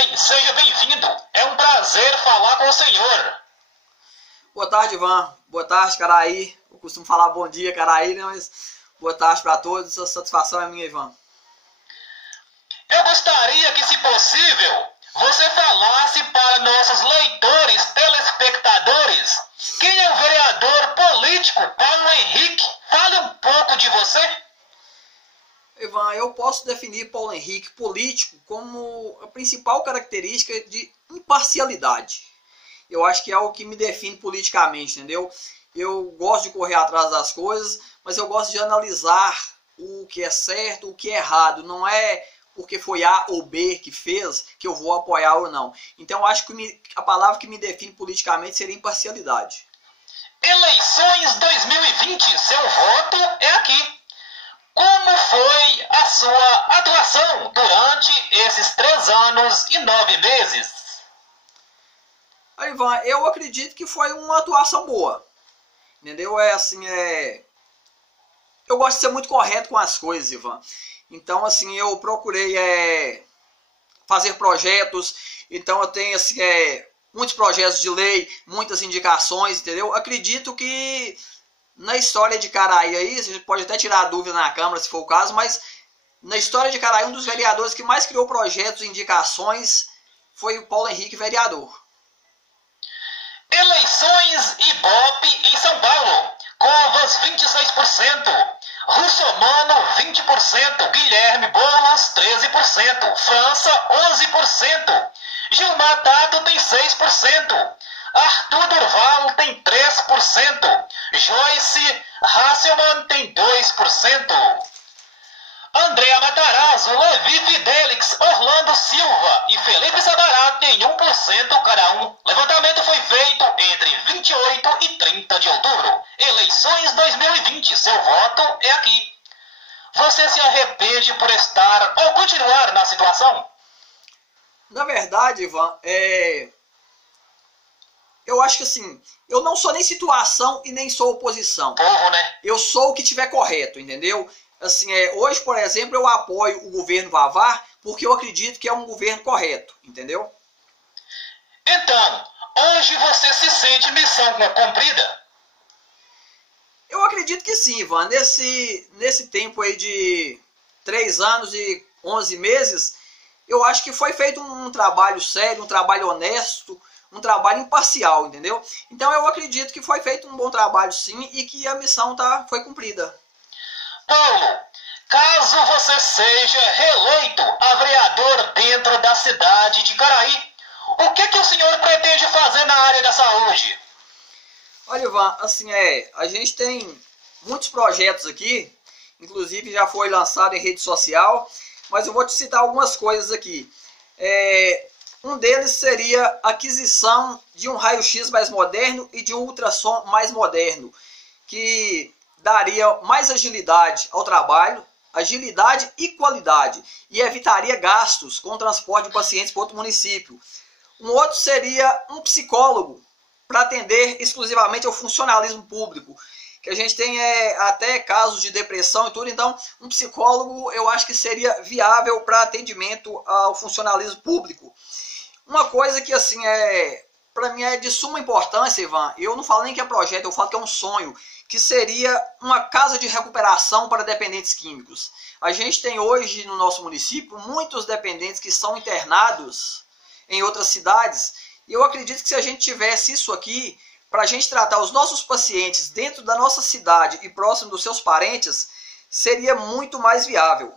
bem, seja bem-vindo. É um prazer falar com o senhor. Boa tarde, Ivan. Boa tarde, Caraí. Eu costumo falar bom dia, Caraí, né? Mas boa tarde para todos. A satisfação é minha, Ivan. Eu gostaria que, se possível, você falasse para nossos leitores, telespectadores, quem é o vereador político Paulo Henrique. Fale um pouco de você. Ivan, eu posso definir Paulo Henrique político como a principal característica de imparcialidade. Eu acho que é o que me define politicamente, entendeu? Eu gosto de correr atrás das coisas, mas eu gosto de analisar o que é certo, o que é errado. Não é porque foi A ou B que fez que eu vou apoiar ou não. Então eu acho que a palavra que me define politicamente seria imparcialidade. Eleições 2020, seu voto é aqui. Como foi a sua atuação durante esses 3 anos e 9 meses? Ivan, eu acredito que foi uma atuação boa. Entendeu? Eu gosto de ser muito correto com as coisas, Ivan. Então, assim, eu procurei fazer projetos. Então, eu tenho, muitos projetos de lei, muitas indicações, entendeu? Acredito que na história de Caraí aí, você pode até tirar a dúvida na Câmara, se for o caso, mas na história de Caraí, um dos vereadores que mais criou projetos e indicações foi o Paulo Henrique, vereador. Eleições Ibope em São Paulo. Covas 26%, Russomano 20%, Guilherme Boulos 13%, França 11%, Gilmar Tato tem 6%, Arthur Durval tem 3%, Joyce Hasselmann tem 2%. Andréa Matarazzo, Levi Fidelix, Orlando Silva e Felipe Sabará têm 1% cada um. Levantamento foi feito entre 28 e 30 de outubro. Eleições 2020, seu voto é aqui. Você se arrepende por estar ou continuar na situação? Na verdade, Ivan, eu acho que assim, eu não sou nem situação e nem sou oposição. Povo, né? Eu sou o que tiver correto, entendeu? Assim, hoje, por exemplo, eu apoio o governo Vavar porque eu acredito que é um governo correto, entendeu? Então, hoje você se sente missão cumprida? Eu acredito que sim, Ivan. Nesse tempo aí de 3 anos e 11 meses, eu acho que foi feito um trabalho sério, um trabalho honesto, um trabalho imparcial, entendeu? Então eu acredito que foi feito um bom trabalho sim e que a missão foi cumprida. Paulo, caso você seja reeleito a vereador dentro da cidade de Caraí, o que o senhor pretende fazer na área da saúde? Olha, Ivan, assim, a gente tem muitos projetos aqui, inclusive já foi lançado em rede social, mas eu vou te citar algumas coisas aqui. Um deles seria a aquisição de um raio-x mais moderno e de um ultrassom mais moderno, que daria mais agilidade ao trabalho, agilidade e qualidade, e evitaria gastos com o transporte de pacientes para outro município. Um outro seria um psicólogo para atender exclusivamente ao funcionalismo público, que a gente tem até casos de depressão e tudo, então um psicólogo eu acho que seria viável para atendimento ao funcionalismo público. Uma coisa que assim para mim é de suma importância, Ivan, eu não falo nem que é projeto, eu falo que é um sonho, que seria uma casa de recuperação para dependentes químicos. A gente tem hoje no nosso município muitos dependentes que são internados em outras cidades, e eu acredito que se a gente tivesse isso aqui, para a gente tratar os nossos pacientes dentro da nossa cidade e próximo dos seus parentes, seria muito mais viável.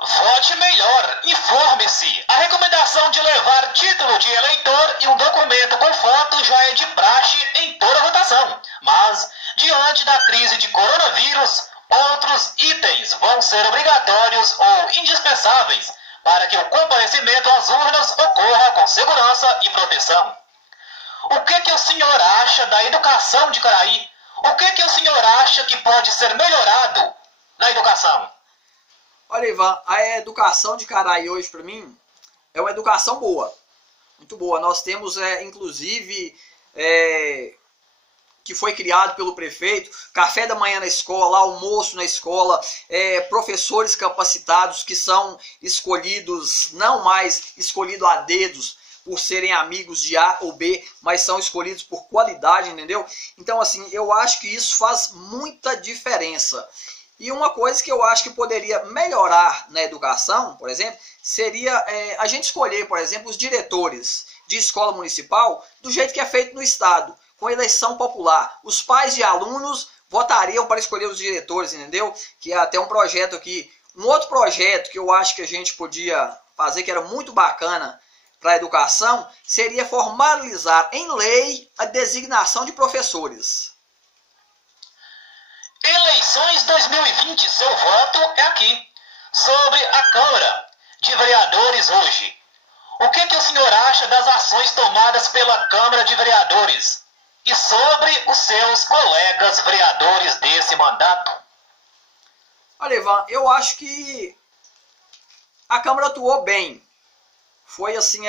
Vote melhor, informe-se. A recomendação de levar título de eleitor e um documento com foto já é de praxe em toda votação. Mas, diante da crise de coronavírus, outros itens vão ser obrigatórios ou indispensáveis para que o comparecimento às urnas ocorra com segurança e proteção. O que o senhor acha da educação de Caraí? O que o senhor acha que pode ser melhorado na educação? Olha, Ivan, a educação de Caraí hoje, para mim, é uma educação boa. Muito boa. Nós temos, inclusive, que foi criado pelo prefeito, café da manhã na escola, almoço na escola, professores capacitados que são escolhidos, não mais escolhidos a dedos, por serem amigos de A ou B, mas são escolhidos por qualidade, entendeu? Então, assim, eu acho que isso faz muita diferença. E uma coisa que eu acho que poderia melhorar na educação, por exemplo, seria a gente escolher, por exemplo, os diretores de escola municipal do jeito que é feito no estado, com eleição popular. Os pais de alunos votariam para escolher os diretores, entendeu? Que é até um projeto aqui, um outro projeto que eu acho que a gente podia fazer, que era muito bacana para a educação, seria formalizar em lei a designação de professores. Eleições 2020, seu voto é aqui. Sobre a Câmara de Vereadores hoje. O que o senhor acha das ações tomadas pela Câmara de Vereadores? E sobre os seus colegas vereadores desse mandato? Olha, Ivan, eu acho que a Câmara atuou bem. Foi assim,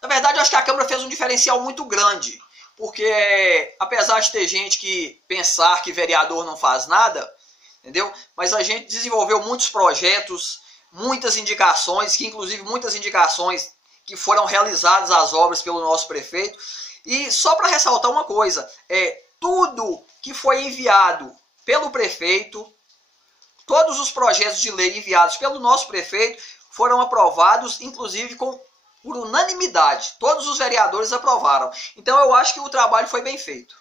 na verdade, eu acho que a Câmara fez um diferencial muito grande. Porque apesar de ter gente que pensar que vereador não faz nada, entendeu? Mas a gente desenvolveu muitos projetos, muitas indicações, que inclusive muitas indicações que foram realizadas as obras pelo nosso prefeito. E só para ressaltar uma coisa, tudo que foi enviado pelo prefeito, todos os projetos de lei enviados pelo nosso prefeito foram aprovados, inclusive por unanimidade. Todos os vereadores aprovaram. Então eu acho que o trabalho foi bem feito.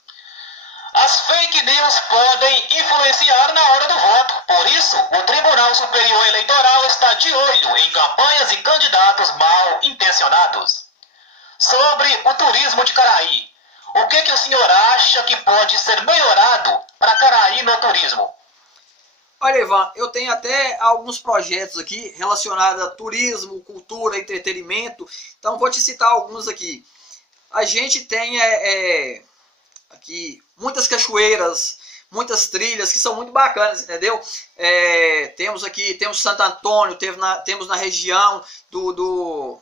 As fake news podem influenciar na hora do voto. Por isso, o Tribunal Superior Eleitoral está de olho em campanhas e candidatos mal intencionados. Sobre o turismo de Caraí, o que o senhor acha que pode ser melhorado para Caraí no turismo? Olha, Ivan, eu tenho até alguns projetos aqui relacionados a turismo, cultura, entretenimento. Então vou te citar alguns aqui. A gente tem aqui muitas cachoeiras, muitas trilhas que são muito bacanas, entendeu? Temos Santo Antônio, temos na região do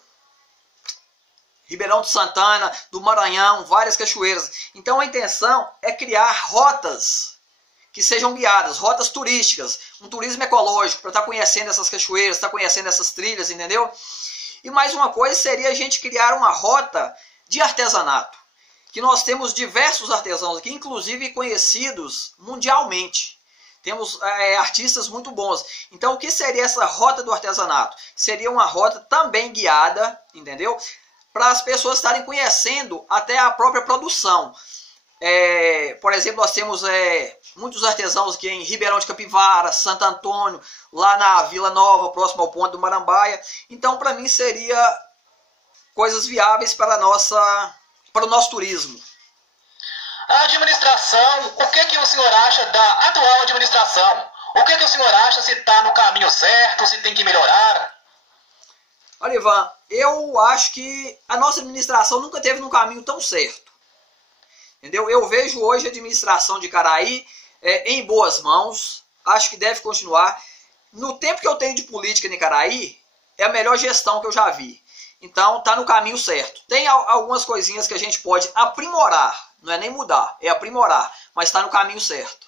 Ribeirão de Santana, do Maranhão, várias cachoeiras. Então a intenção é criar rotas que sejam guiadas, rotas turísticas, um turismo ecológico, para estar conhecendo essas cachoeiras, estar conhecendo essas trilhas, entendeu? E mais uma coisa seria a gente criar uma rota de artesanato, que nós temos diversos artesãos aqui, inclusive conhecidos mundialmente. Temos artistas muito bons. Então o que seria essa rota do artesanato? Seria uma rota também guiada, entendeu? Para as pessoas estarem conhecendo até a própria produção. Por exemplo, nós temos muitos artesãos aqui em Ribeirão de Capivara, Santo Antônio, lá na Vila Nova, próximo ao Ponto do Marambaia. Então, para mim, seria coisas viáveis para o nosso turismo. A administração, o que o senhor acha da atual administração? O que o senhor acha, se está no caminho certo, se tem que melhorar? Olha, Ivan, eu acho que a nossa administração nunca esteve num caminho tão certo. Entendeu? Eu vejo hoje a administração de Caraí em boas mãos. Acho que deve continuar. No tempo que eu tenho de política em Caraí, é a melhor gestão que eu já vi. Então, está no caminho certo. Tem algumas coisinhas que a gente pode aprimorar. Não é nem mudar, é aprimorar. Mas está no caminho certo.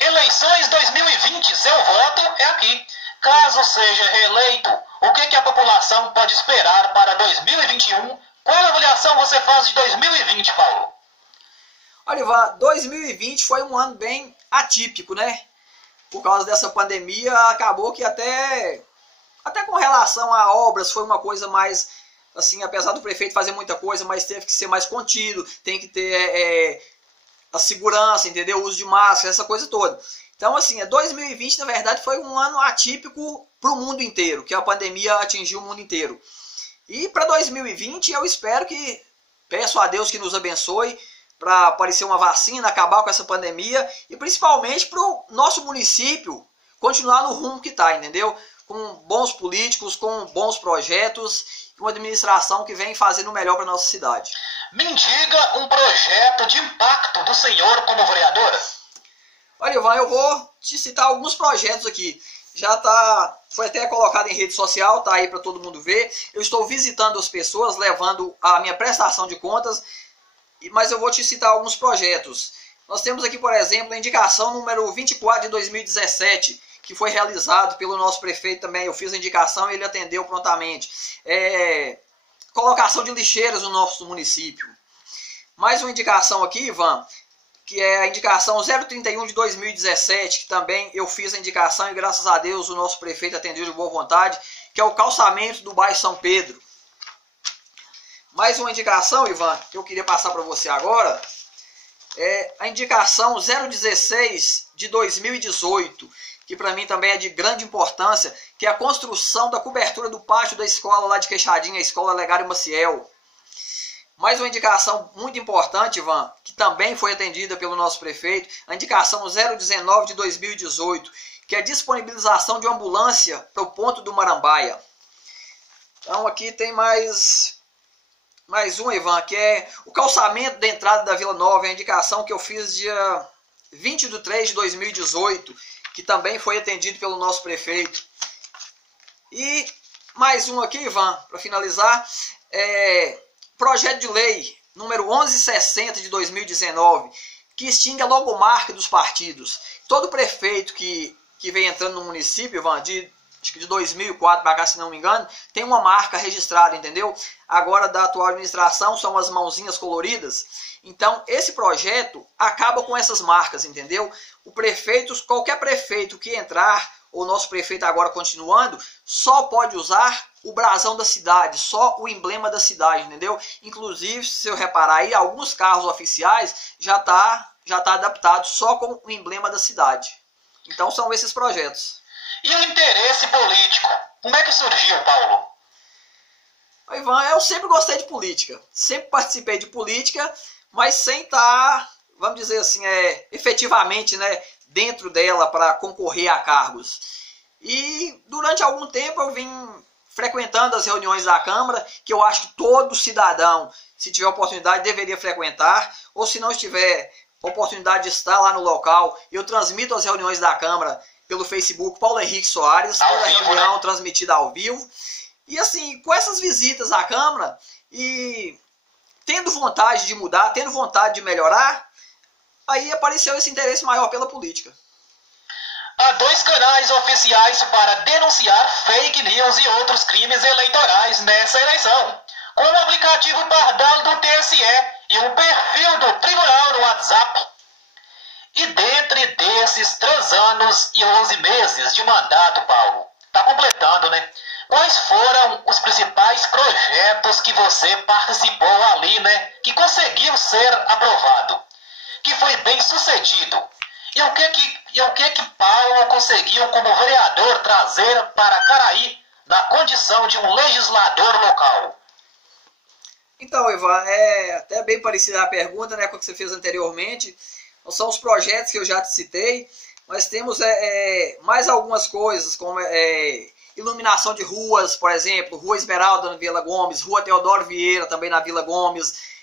Eleições 2020, seu voto é aqui. Caso seja reeleito, o que a população pode esperar para 2021? Qual avaliação você faz de 2020, Paulo? Olha, Ivan, 2020 foi um ano bem atípico, né? Por causa dessa pandemia, acabou que até com relação a obras foi uma coisa mais, assim, apesar do prefeito fazer muita coisa, mas teve que ser mais contido, tem que ter a segurança, entendeu? O uso de máscara, essa coisa toda. Então, assim, 2020, na verdade, foi um ano atípico para o mundo inteiro, que a pandemia atingiu o mundo inteiro. E para 2020, eu espero que, peço a Deus que nos abençoe, para aparecer uma vacina, acabar com essa pandemia e principalmente para o nosso município continuar no rumo que está, entendeu? Com bons políticos, com bons projetos, uma administração que vem fazendo o melhor para a nossa cidade. Me diga um projeto de impacto do senhor como vereador. Olha, Ivan, eu vou te citar alguns projetos aqui. Foi até colocado em rede social, tá aí para todo mundo ver. Eu estou visitando as pessoas, levando a minha prestação de contas. mas eu vou te citar alguns projetos. Nós temos aqui, por exemplo, a indicação número 24 de 2017, que foi realizado pelo nosso prefeito também. Eu fiz a indicação e ele atendeu prontamente. Colocação de lixeiras no nosso município. Mais uma indicação aqui, Ivan, que é a indicação 031 de 2017, que também eu fiz a indicação e graças a Deus o nosso prefeito atendeu de boa vontade, que é o calçamento do bairro São Pedro. Mais uma indicação, Ivan, que eu queria passar para você agora, é a indicação 016 de 2018, que para mim também é de grande importância, que é a construção da cobertura do pátio da escola lá de Queixadinha, a Escola Legário Maciel. Mais uma indicação muito importante, Ivan, que também foi atendida pelo nosso prefeito, a indicação 019 de 2018, que é a disponibilização de uma ambulância para o ponto do Marambaia. Então aqui tem mais um, Ivan, que é o calçamento da entrada da Vila Nova, a indicação que eu fiz dia 20 de 3 de 2018, que também foi atendido pelo nosso prefeito. E mais um aqui, Ivan, para finalizar, projeto de lei número 1160 de 2019, que extingue a logomarca dos partidos. Todo prefeito que vem entrando no município, Ivan, acho que de 2004 para cá, se não me engano, tem uma marca registrada, entendeu? Agora, da atual administração, são as mãozinhas coloridas. Então, esse projeto acaba com essas marcas, entendeu? O prefeito, qualquer prefeito que entrar, ou nosso prefeito agora continuando, só pode usar o brasão da cidade, só o emblema da cidade, entendeu? Inclusive, se eu reparar aí, alguns carros oficiais já tá adaptado só com o emblema da cidade. Então, são esses projetos. E o interesse político? Como é que surgiu, Paulo? Ivan, eu sempre gostei de política. Sempre participei de política, mas sem estar, vamos dizer assim, efetivamente, né, dentro dela para concorrer a cargos. E durante algum tempo eu vim frequentando as reuniões da Câmara, que eu acho que todo cidadão, se tiver oportunidade, deveria frequentar, ou se não tiver oportunidade de estar lá no local, eu transmito as reuniões da Câmara pelo Facebook Paulo Henrique Soares, toda reunião, né, transmitida ao vivo. E assim, com essas visitas à Câmara e tendo vontade de mudar, tendo vontade de melhorar, aí apareceu esse interesse maior pela política. Há 2 canais oficiais para denunciar fake news e outros crimes eleitorais nessa eleição, com o aplicativo Pardal do TSE e um perfil do Tribunal no WhatsApp. E dentre desses 3 anos e 11 meses de mandato, Paulo, está completando, né? Quais foram os principais projetos que você participou ali, né? Que conseguiu ser aprovado, que foi bem sucedido? E o que Paulo conseguiu como vereador trazer para Caraí na condição de um legislador local? Então, Ivan, é até bem parecida a pergunta, né, com a que você fez anteriormente. Não são os projetos que eu já te citei, mas temos mais algumas coisas, como iluminação de ruas, por exemplo, Rua Esmeralda na Vila Gomes, Rua Teodoro Vieira também na Vila Gomes,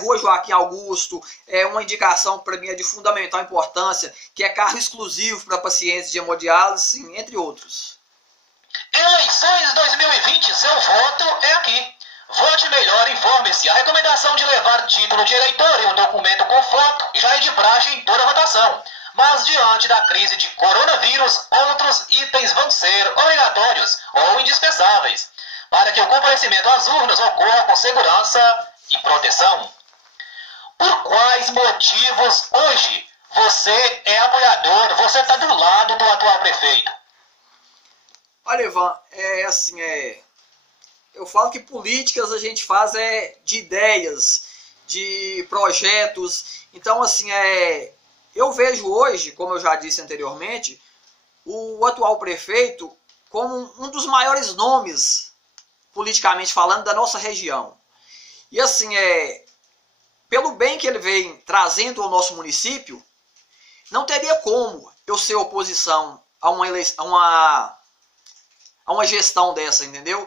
Rua Joaquim Augusto, uma indicação para mim de fundamental importância, que é carro exclusivo para pacientes de hemodiálise, entre outros. Eleições 2020, seu voto é aqui. Vote melhor, informe-se. A recomendação de levar título de eleitor e um documento com foto já é de praxe em toda votação. Mas diante da crise de coronavírus, outros itens vão ser obrigatórios ou indispensáveis, para que o comparecimento às urnas ocorra com segurança e proteção. Por quais motivos hoje você é apoiador, você está do lado do atual prefeito? Olha, Ivan, eu falo que políticas a gente faz de ideias, de projetos. Então, assim, eu vejo hoje, como eu já disse anteriormente, o atual prefeito como um dos maiores nomes, politicamente falando, da nossa região. E assim, pelo bem que ele vem trazendo ao nosso município, não teria como eu ser oposição a uma gestão dessa, entendeu?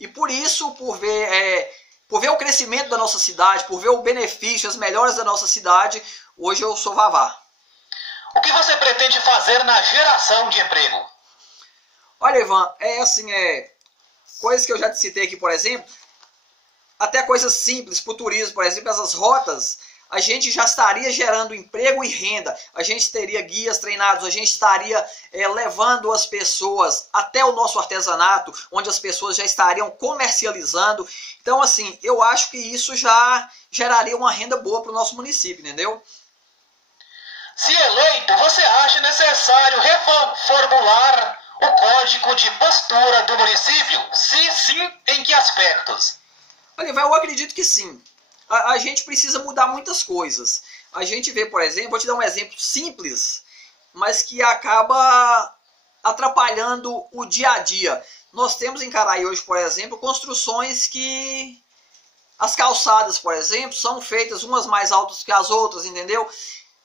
E por isso, por ver o crescimento da nossa cidade, por ver o benefício, as melhoras da nossa cidade, hoje eu sou Vavá. O que você pretende fazer na geração de emprego? Olha, Ivan, coisas que eu já te citei aqui, por exemplo, até coisas simples para o turismo, por exemplo, essas rotas, a gente já estaria gerando emprego e renda, a gente teria guias treinados, a gente estaria levando as pessoas até o nosso artesanato, onde as pessoas já estariam comercializando. Então, assim, eu acho que isso já geraria uma renda boa para o nosso município, entendeu? Se eleito, você acha necessário reformular o código de postura do município? Se sim, em que aspectos? Olha, eu acredito que sim. A gente precisa mudar muitas coisas. A gente vê, por exemplo, vou te dar um exemplo simples, mas que acaba atrapalhando o dia a dia. Nós temos em Caraí hoje, por exemplo, construções que as calçadas, por exemplo, são feitas umas mais altas que as outras, entendeu?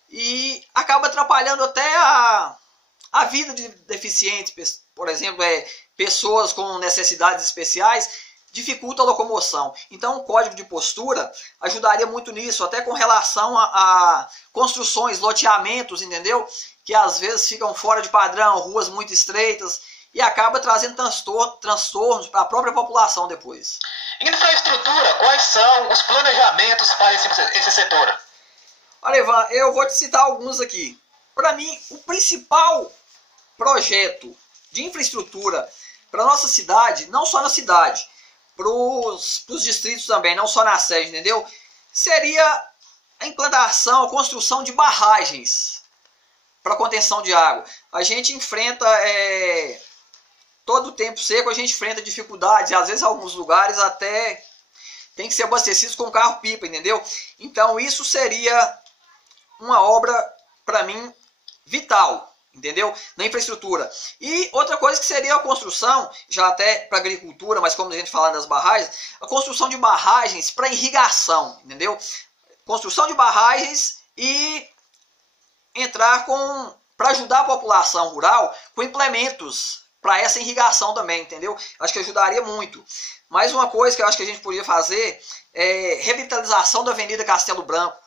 E acaba atrapalhando até a vida de deficientes, por exemplo, pessoas com necessidades especiais, dificulta a locomoção. Então o código de postura ajudaria muito nisso, até com relação a construções, loteamentos, entendeu? Que às vezes ficam fora de padrão, ruas muito estreitas, e acaba trazendo transtornos para a própria população depois. Infraestrutura, quais são os planejamentos para esse setor? Olha, Ivan, eu vou te citar alguns aqui. Para mim, o principal projeto de infraestrutura para a nossa cidade, não só na cidade, para os distritos também, não só na sede, entendeu? Seria a implantação, a construção de barragens para contenção de água. A gente enfrenta, todo o tempo seco, a gente enfrenta dificuldades, e às vezes em alguns lugares até tem que ser abastecidos com carro-pipa, entendeu? Então isso seria uma obra, para mim, vital, entendeu? Na infraestrutura. E outra coisa que seria a construção, já até para agricultura, mas como a gente fala das barragens, a construção de barragens para irrigação, entendeu? Construção de barragens e entrar para ajudar a população rural com implementos para essa irrigação também, entendeu? Acho que ajudaria muito. Mais uma coisa que eu acho que a gente poderia fazer é revitalização da Avenida Castelo Branco.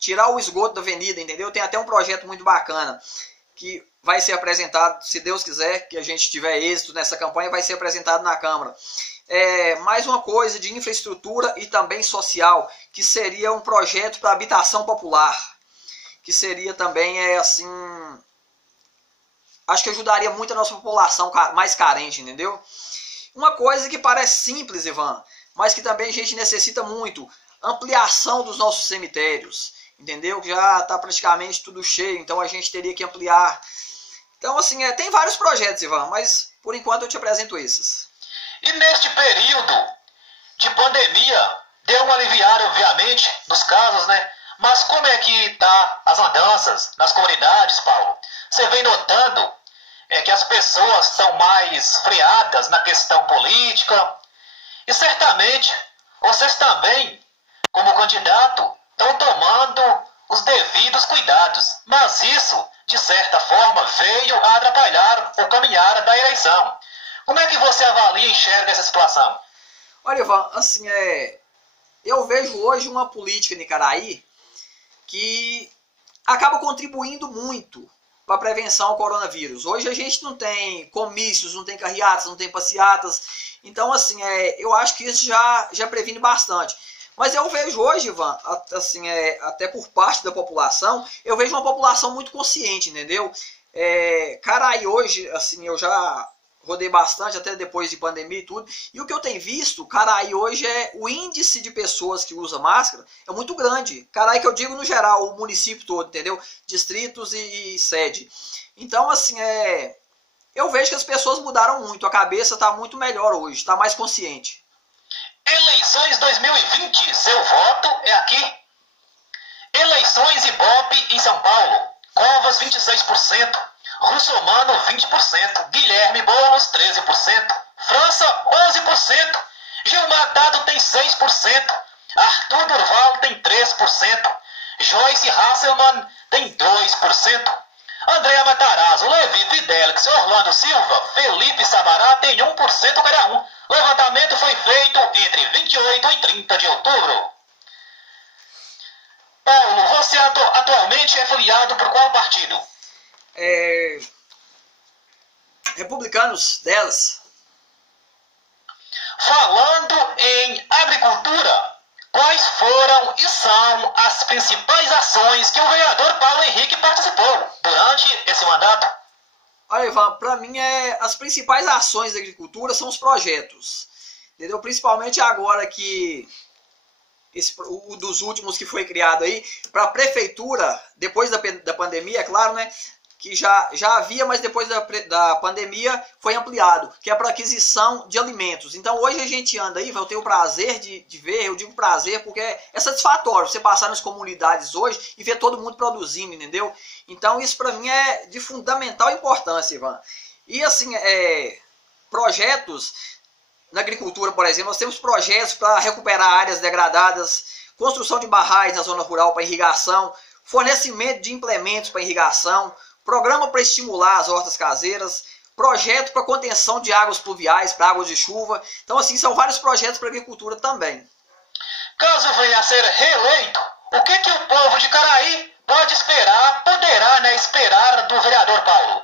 Tirar o esgoto da avenida, entendeu? Tem até um projeto muito bacana que vai ser apresentado, se Deus quiser, que a gente tiver êxito nessa campanha, vai ser apresentado na Câmara. Mais uma coisa de infraestrutura e também social, que seria um projeto para habitação popular, que seria também, assim, acho que ajudaria muito a nossa população mais carente, entendeu? Uma coisa que parece simples, Ivan, mas que também a gente necessita muito, ampliação dos nossos cemitérios. Entendeu? Que já está praticamente tudo cheio, então a gente teria que ampliar. Então, assim, tem vários projetos, Ivan, mas por enquanto eu te apresento esses. E neste período de pandemia, deu uma aliviada, obviamente, nos casos, né? Mas como é que tá as andanças nas comunidades, Paulo? Você vem notando que as pessoas estão mais freadas na questão política, e certamente vocês também, como candidato, estão tomando os devidos cuidados, mas isso, de certa forma, veio a atrapalhar o caminhar da eleição. Como é que você avalia e enxerga essa situação? Olha, Ivan, assim, eu vejo hoje uma política em Caraí que acaba contribuindo muito para a prevenção ao coronavírus. Hoje a gente não tem comícios, não tem carreatas, não tem passeatas, então, assim, eu acho que isso já previne bastante. Mas eu vejo hoje, Ivan, assim, até por parte da população, eu vejo uma população muito consciente, entendeu? Caraí hoje, assim, eu já rodei bastante, até depois de pandemia e tudo, e o que eu tenho visto, Caraí hoje o índice de pessoas que usam máscara é muito grande. Caraí que eu digo no geral, o município todo, entendeu? Distritos e sede. Então, assim, eu vejo que as pessoas mudaram muito, a cabeça está muito melhor hoje, está mais consciente. Eleições 2020, seu voto é aqui. Eleições Ibope em São Paulo. Covas 26%, Russomano 20%, Guilherme Boulos 13%, França 11%, Gilmar Tato tem 6%, Arthur Durval tem 3%, Joyce Hasselmann tem 2%, Andréa Matarazzo, Levi Fidelix, Orlando Silva, Felipe Sabará tem 1% cada um. Levantamento foi feito entre 28 e 30 de outubro. Paulo, você atualmente é filiado por qual partido? Republicanos, 10. Falando em agricultura, quais foram e são as principais ações que o vereador Paulo Henrique participou durante esse mandato? Olha, Ivan, para mim as principais ações da agricultura são os projetos, entendeu? Principalmente agora que o dos últimos que foi criado aí para a prefeitura, depois da pandemia, é claro, né? Que já havia, mas depois da pandemia foi ampliado, que é para aquisição de alimentos. Então hoje a gente anda aí, eu tenho o prazer de ver, eu digo prazer porque é satisfatório você passar nas comunidades hoje e ver todo mundo produzindo, entendeu? Então isso para mim é de fundamental importância, Ivan. E assim, projetos na agricultura, por exemplo, nós temos projetos para recuperar áreas degradadas, construção de barragens na zona rural para irrigação, fornecimento de implementos para irrigação, programa para estimular as hortas caseiras, projeto para contenção de águas pluviais, para águas de chuva. Então, assim, são vários projetos para a agricultura também. Caso venha a ser reeleito, o que o povo de Caraí pode esperar, poderá esperar do vereador Paulo?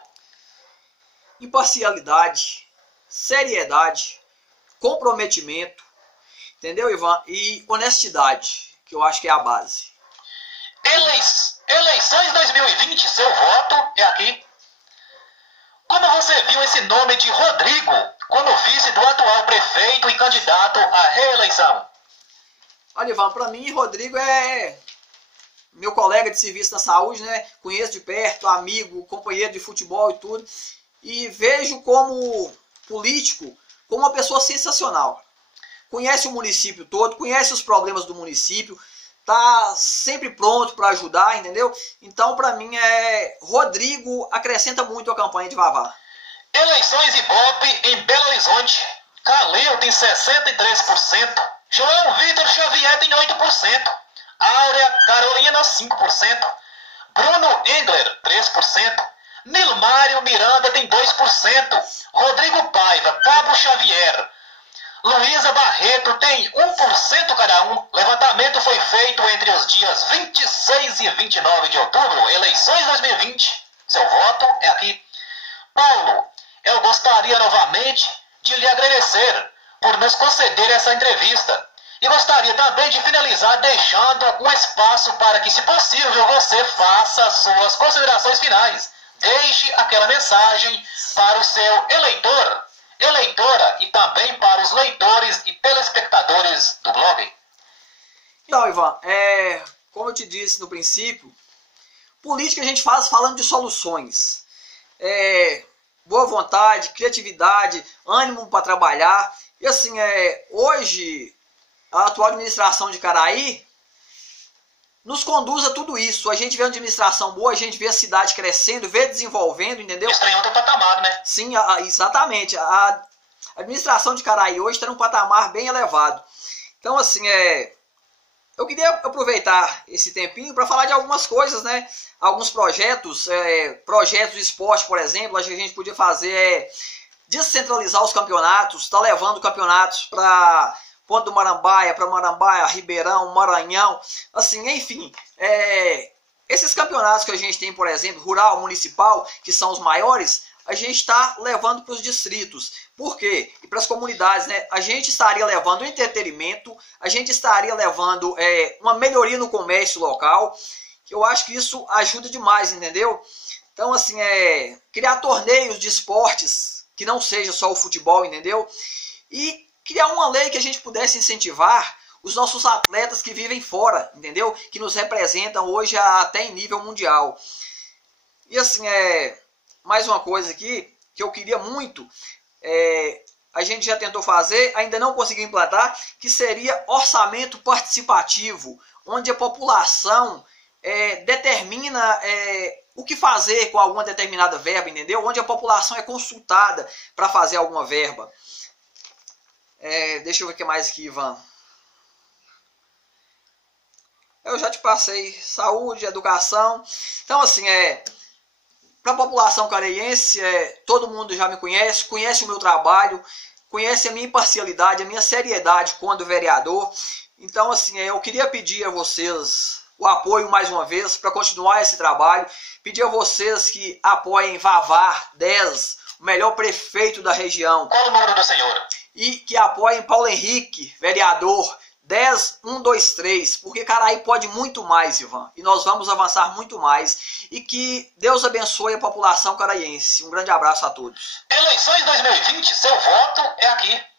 Imparcialidade, seriedade, comprometimento, entendeu, Ivan? E honestidade, que eu acho que é a base. Eleições 2020, seu voto é aqui. Como você viu esse nome de Rodrigo como vice do atual prefeito e candidato à reeleição? Olha, Ivan, para mim, Rodrigo é meu colega de serviço da saúde, né? Conheço de perto, amigo, companheiro de futebol e tudo. E vejo como político, como uma pessoa sensacional. Conhece o município todo, conhece os problemas do município, tá sempre pronto para ajudar, entendeu? Então, para mim, Rodrigo acrescenta muito a campanha de Vavá. Eleições Ibope em Belo Horizonte. Calil tem 63%. João Vitor Xavier tem 8%. Áurea Carolina 5%. Bruno Engler 3%. Nilmário Miranda tem 2%. Rodrigo Paiva, Pablo Xavier, Luísa Barreto tem 1% cada um. Levantamento foi feito entre os dias 26 e 29 de outubro. Eleições 2020. Seu voto é aqui. Paulo, eu gostaria novamente de lhe agradecer por nos conceder essa entrevista. E gostaria também de finalizar deixando um espaço para que, se possível, você faça suas considerações finais. Deixe aquela mensagem para o seu eleitor, eleitora e também para os leitores e telespectadores do blog. Então, Ivan, como eu te disse no princípio, política a gente faz falando de soluções. Boa vontade, criatividade, ânimo para trabalhar. E assim, hoje, a atual administração de Caraí nos conduz a tudo isso. A gente vê uma administração boa, a gente vê a cidade crescendo, vê desenvolvendo, entendeu? Está em outro patamar, né? Sim, exatamente. A administração de Caraí hoje está num patamar bem elevado. Então, assim, eu queria aproveitar esse tempinho para falar de algumas coisas, né? Alguns projetos, projetos de esporte, por exemplo, acho que a gente podia fazer descentralizar os campeonatos, tá levando campeonatos para Ponta do Marambaia, para Marambaia, Ribeirão, Maranhão, assim, enfim, esses campeonatos que a gente tem, por exemplo, rural, municipal, que são os maiores, a gente está levando para os distritos. Por quê? E para as comunidades, né? A gente estaria levando entretenimento, a gente estaria levando uma melhoria no comércio local, que eu acho que isso ajuda demais, entendeu? Então, assim, criar torneios de esportes, que não seja só o futebol, entendeu? E criar uma lei que a gente pudesse incentivar os nossos atletas que vivem fora, entendeu? Que nos representam hoje até em nível mundial. E assim, mais uma coisa aqui que eu queria muito, a gente já tentou fazer, ainda não conseguiu implantar, que seria orçamento participativo, onde a população determina o que fazer com alguma determinada verba, entendeu? Onde a população é consultada para fazer alguma verba. Deixa eu ver o que mais aqui, Ivan. Eu já te passei saúde, educação. Então, assim, para a população careiense, todo mundo já me conhece, conhece o meu trabalho, conhece a minha imparcialidade, a minha seriedade quando vereador. Então, assim, eu queria pedir a vocês o apoio mais uma vez para continuar esse trabalho. Pedir a vocês que apoiem Vavá 10, o melhor prefeito da região. Qual o número do senhor? e que apoiem Paulo Henrique, vereador 10123, porque Caraí pode muito mais, Ivan, e nós vamos avançar muito mais, e que Deus abençoe a população caraiense. Um grande abraço a todos. Eleições 2020, seu voto é aqui.